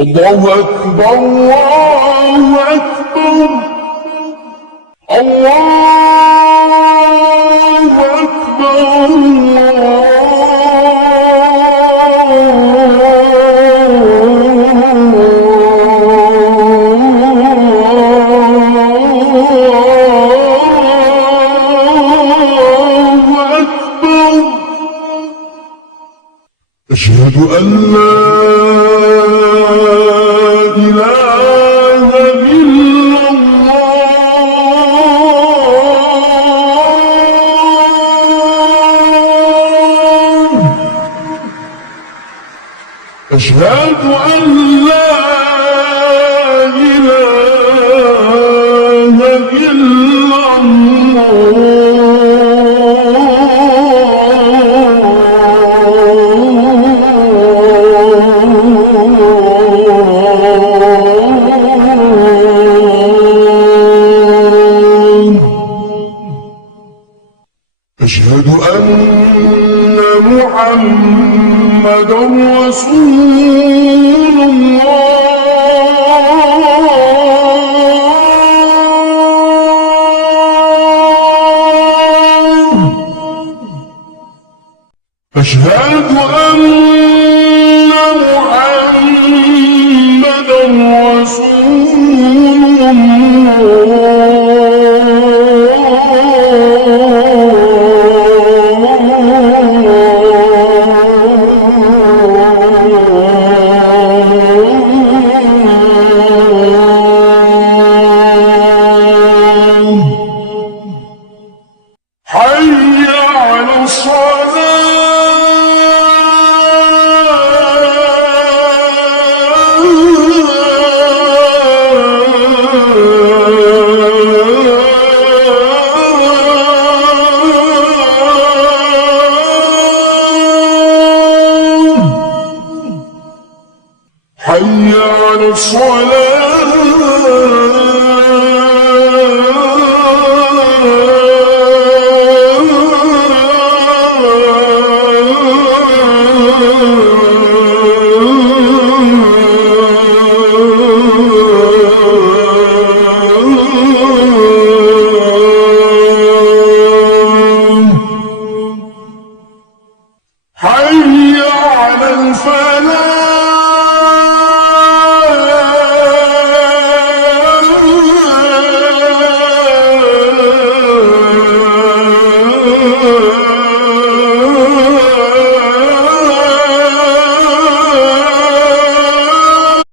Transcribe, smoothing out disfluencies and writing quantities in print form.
الله أكبر الله أكبر الله أكبر الله أكبر. أشهد أن لا إله إلا الله. أشهد أن لا إله إلا الله. أشهد أن محمدًا رسول الله. أشهد أن محمدًا رسول الله. حي على الصلاة.